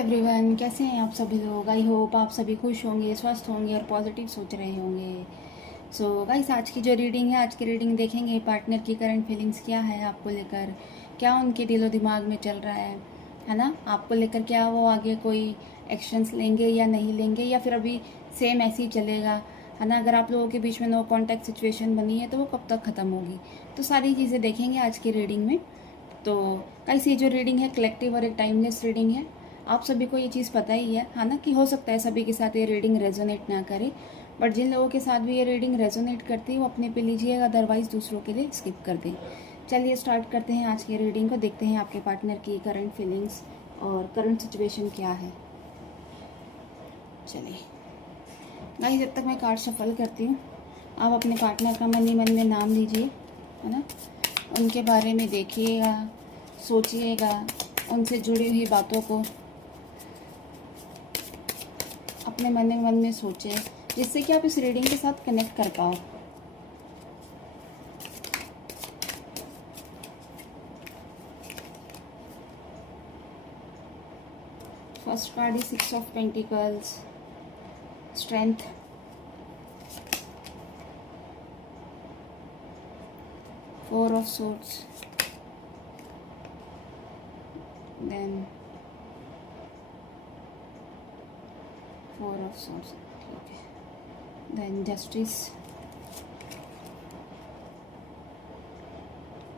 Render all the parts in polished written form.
Everyone, कैसे हैं आप सभी लोग। आई होप आप सभी खुश होंगे, स्वस्थ होंगे और पॉजिटिव सोच रहे होंगे। सो गाइस, आज की जो रीडिंग है, आज की रीडिंग देखेंगे पार्टनर की करंट फीलिंग्स क्या है आपको लेकर, क्या उनके दिलो दिमाग में चल रहा है ना, आपको लेकर क्या वो आगे कोई एक्शंस लेंगे या नहीं लेंगे, या फिर अभी सेम ऐसे ही चलेगा, है ना। अगर आप लोगों के बीच में नो कॉन्टैक्ट सिचुएशन बनी है तो वो कब तक ख़त्म होगी, तो सारी चीज़ें देखेंगे आज की रीडिंग में। तो गाइस, ये जो रीडिंग है कलेक्टिव और एक टाइमलेस रीडिंग है। आप सभी को ये चीज़ पता ही है ना, कि हो सकता है सभी के साथ ये रीडिंग रेजोनेट ना करे, बट जिन लोगों के साथ भी ये रीडिंग रेजोनेट करती है वो अपने पे लीजिएगा, अदरवाइज दूसरों के लिए स्किप कर दें। चलिए स्टार्ट करते हैं आज की रीडिंग को, देखते हैं आपके पार्टनर की करंट फीलिंग्स और करंट सिचुएशन क्या है। चलिए गाइस, जब तक मैं कार्ड शफल करती हूँ, आप अपने पार्टनर का मन ही मन में नाम लीजिए, है ना। उनके बारे में देखिएगा, सोचिएगा, उनसे जुड़ी हुई बातों को अपने मन में सोचें, जिससे कि आप इस रीडिंग के साथ कनेक्ट कर पाओ। First card is 6 of pentacles, strength, 4 of swords, then 4 of swords, ठीक है, then justice,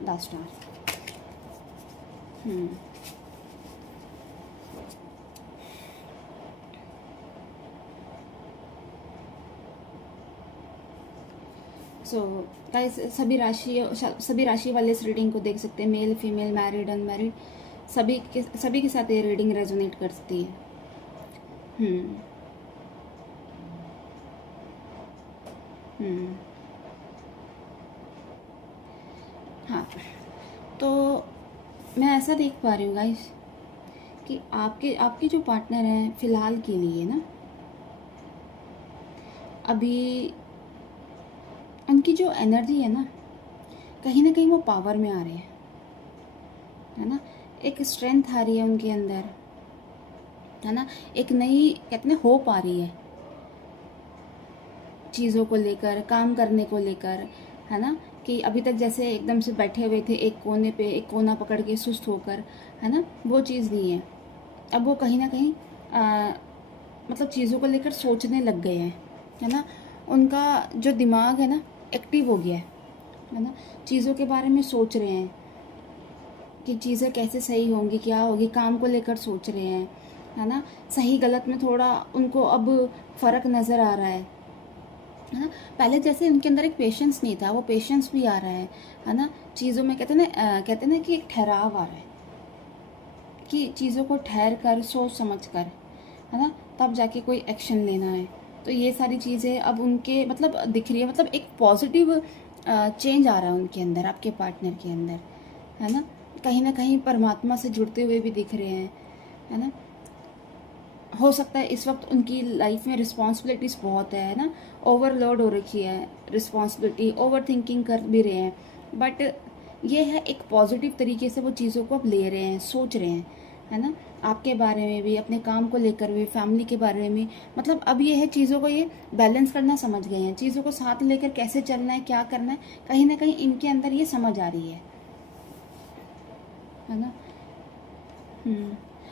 the star। So guys, सभी राशि वाले इस रीडिंग को देख सकते हैं, मेल फीमेल, मैरिड अनमैरिड, सभी के साथ ये रीडिंग रेजोनेट करती है। हाँ, तो मैं ऐसा देख पा रही हूँ गाइस कि आपके जो पार्टनर हैं फिलहाल के लिए ना, अभी उनकी जो एनर्जी है ना कहीं वो पावर में आ रहे हैं, है ना। एक स्ट्रेंथ आ रही है उनके अंदर, है ना। एक नई कहते हैं होप आ रही है चीज़ों को लेकर, काम करने को लेकर, है ना। कि अभी तक जैसे एकदम से बैठे हुए थे एक कोने पे, एक कोना पकड़ के सुस्त होकर, है ना, वो चीज़ नहीं है। अब वो कहीं ना कहीं मतलब चीज़ों को लेकर सोचने लग गए हैं, है ना। उनका जो दिमाग है ना एक्टिव हो गया है ना। चीज़ों के बारे में सोच रहे हैं कि चीज़ें कैसे सही होंगी, क्या होगी, काम को लेकर सोच रहे हैं, है ना। सही गलत में थोड़ा उनको अब फ़र्क नज़र आ रहा है ना। पहले जैसे उनके अंदर एक पेशेंस नहीं था, वो पेशेंस भी आ रहा है ना। चीज़ों में कहते हैं ना कि एक ठहराव आ रहा है, कि चीज़ों को ठहर कर सोच समझ कर, है ना, तब जाके कोई एक्शन लेना है। तो ये सारी चीज़ें अब उनके मतलब दिख रही है, मतलब एक पॉजिटिव चेंज आ रहा है उनके अंदर, आपके पार्टनर के अंदर, है ना कहीं परमात्मा से जुड़ते हुए भी दिख रहे हैं, है ना। हो सकता है इस वक्त उनकी लाइफ में रिस्पॉन्सिबिलिटीज़ बहुत है ना, ओवरलोड हो रखी है रिस्पॉन्सिबिलिटी, ओवर थिंकिंग कर भी रहे हैं, बट ये है एक पॉजिटिव तरीके से वो चीज़ों को अब ले रहे हैं, सोच रहे हैं, है ना। आपके बारे में भी, अपने काम को लेकर भी, फैमिली के बारे में, मतलब अब ये है चीज़ों को ये बैलेंस करना समझ गए हैं, चीज़ों को साथ लेकर कैसे चलना है, क्या करना है, कहीं ना कहीं इनके अंदर ये समझ आ रही है ना।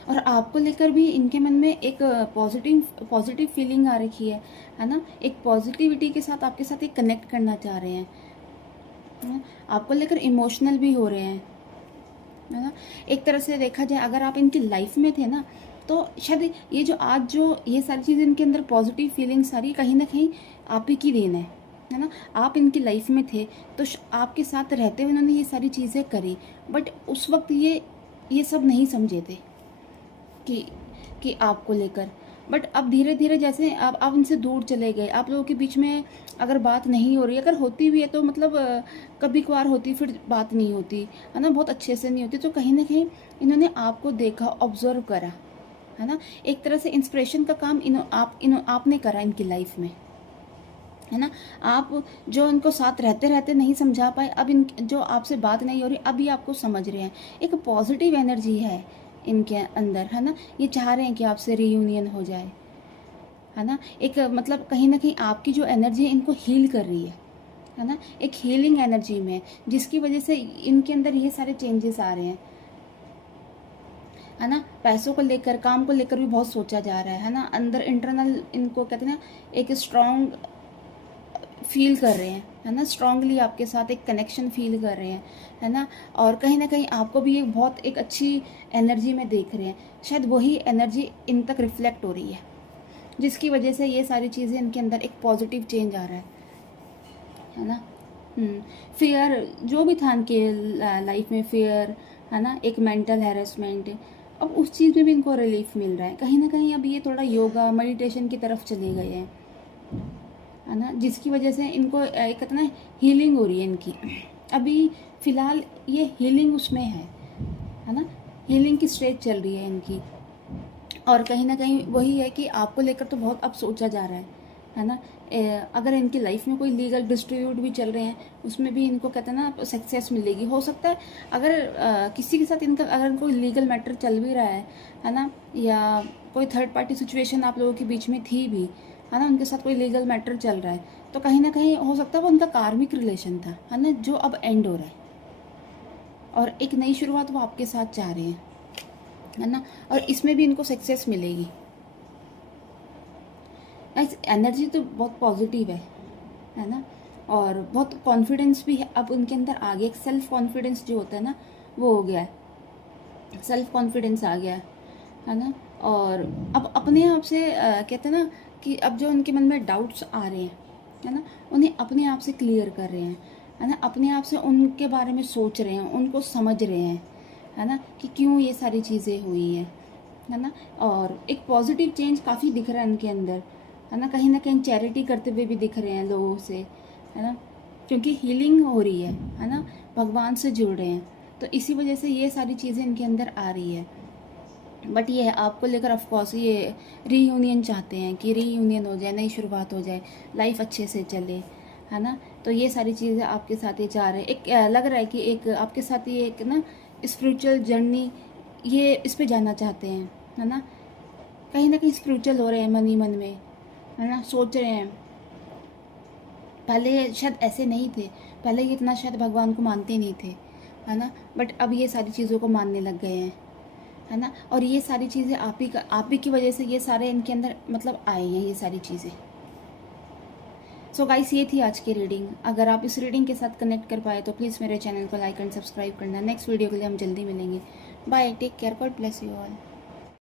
और आपको लेकर भी इनके मन में एक पॉजिटिव फीलिंग आ रखी है ना। एक पॉजिटिविटी के साथ आपके साथ एक कनेक्ट करना चाह रहे हैं, है ना? आपको लेकर इमोशनल भी हो रहे हैं, है ना। एक तरह से देखा जाए, अगर आप इनकी लाइफ में थे ना, तो शायद ये जो आज जो ये सारी चीज़ें इनके अंदर पॉजिटिव फीलिंग्स आ रही, कहीं ना कहीं आप ही की देन है ना। आप इनकी लाइफ में थे तो आपके साथ रहते हुए उन्होंने ये सारी चीज़ें करी, बट उस वक्त ये सब नहीं समझे थे कि आपको लेकर, बट अब धीरे धीरे जैसे आप इनसे दूर चले गए, आप लोगों के बीच में अगर बात नहीं हो रही, अगर होती भी है तो मतलब कभी कभार होती, फिर बात नहीं होती, है ना, बहुत अच्छे से नहीं होती, तो कहीं ना कहीं इन्होंने आपको देखा, ऑब्जर्व करा, है ना। एक तरह से इंस्पिरेशन का काम आपने करा इनकी लाइफ में, है ना। आप जो इनको साथ रहते रहते नहीं समझा पाए, अब इन जो आपसे बात नहीं हो रही, अभी आपको समझ रहे हैं। एक पॉजिटिव एनर्जी है इनके अंदर, है ना। ये चाह रहे हैं कि आपसे रीयूनियन हो जाए, है ना। एक मतलब कहीं ना कहीं आपकी जो एनर्जी है इनको हील कर रही है ना। एक हीलिंग एनर्जी में, जिसकी वजह से इनके अंदर ये सारे चेंजेस आ रहे हैं, है ना। पैसों को लेकर, काम को लेकर भी बहुत सोचा जा रहा है ना। अंदर इंटरनल इनको कहते हैं ना, एक स्ट्रॉन्ग फील कर रहे हैं, है ना। स्ट्रांगली आपके साथ एक कनेक्शन फील कर रहे हैं, है ना। और कहीं ना कहीं आपको भी एक बहुत एक अच्छी एनर्जी में देख रहे हैं। शायद वही एनर्जी इन तक रिफ्लेक्ट हो रही है, जिसकी वजह से ये सारी चीज़ें इनके अंदर एक पॉजिटिव चेंज आ रहा है ना। फियर जो भी था इनके लाइफ में, फियर, है ना, एक मेंटल हैरेसमेंट, अब उस चीज़ में भी इनको रिलीफ मिल रहा है कहीं ना कहीं। अब ये थोड़ा योगा मेडिटेशन की तरफ चले गए हैं, है ना, जिसकी वजह से इनको एक कहते ना हीलिंग हो रही है इनकी। अभी फ़िलहाल ये हीलिंग उसमें है ना। हीलिंग की स्टेज चल रही है इनकी। और कहीं ना कहीं वही है कि आपको लेकर तो बहुत अब सोचा जा रहा है ना। अगर इनकी लाइफ में कोई लीगल डिस्प्यूट भी चल रहे हैं, उसमें भी इनको कहते हैं ना सक्सेस मिलेगी। हो सकता है अगर किसी के साथ इनका अगर कोई लीगल मैटर चल भी रहा है ना, या कोई थर्ड पार्टी सिचुएशन आप लोगों के बीच में थी भी, है ना, उनके साथ कोई लीगल मैटर चल रहा है, तो कहीं ना कहीं हो सकता है वो उनका कार्मिक रिलेशन था, है ना, जो अब एंड हो रहा है। और एक नई शुरुआत वो आपके साथ चाह रहे हैं, है ना। और इसमें भी इनको सक्सेस मिलेगी। एनर्जी तो बहुत पॉजिटिव है ना। और बहुत कॉन्फिडेंस भी है अब उनके अंदर आ गया। एक सेल्फ कॉन्फिडेंस जो होता है ना, वो हो गया है। सेल्फ कॉन्फिडेंस आ गया है ना। और अब अपने आप से कहते हैं ना कि अब जो उनके मन में डाउट्स आ रहे हैं, है ना, उन्हें अपने आप से क्लियर कर रहे हैं, है ना। अपने आप से उनके बारे में सोच रहे हैं, उनको समझ रहे हैं, है ना, कि क्यों ये सारी चीज़ें हुई हैं, है ना। और एक पॉजिटिव चेंज काफ़ी दिख रहा है उनके अंदर, है ना कहीं चैरिटी करते हुए भी दिख रहे हैं लोगों से, है ना, क्योंकि हीलिंग हो रही है ना, भगवान से जुड़ रहे हैं। तो इसी वजह से ये सारी चीज़ें इनके अंदर आ रही है। बट ये है आपको लेकर ऑफकोर्स ये रीयूनियन चाहते हैं कि रीयूनियन हो जाए, नई शुरुआत हो जाए, लाइफ अच्छे से चले, है ना। तो ये सारी चीज़ें आपके साथ ये चाह रहे हैं। एक लग रहा है कि एक आपके साथ ये एक ना स्पिरिचुअल जर्नी, ये इस पे जाना चाहते हैं, है ना कहीं स्पिरिचुअल हो रहे हैं मन ही मन में, है ना, सोच रहे हैं। पहले शायद ऐसे नहीं थे, पहले ये इतना शायद भगवान को मानते नहीं थे, है ना, बट अब ये सारी चीज़ों को मानने लग गए हैं, है ना। और ये सारी चीज़ें आप ही की वजह से ये सारे इनके अंदर मतलब आए हैं ये सारी चीज़ें। सो गाइस, ये थी आज की रीडिंग। अगर आप इस रीडिंग के साथ कनेक्ट कर पाए तो प्लीज़ मेरे चैनल को लाइक एंड सब्सक्राइब करना। नेक्स्ट वीडियो के लिए हम जल्दी मिलेंगे। Bye, take care, God bless you all.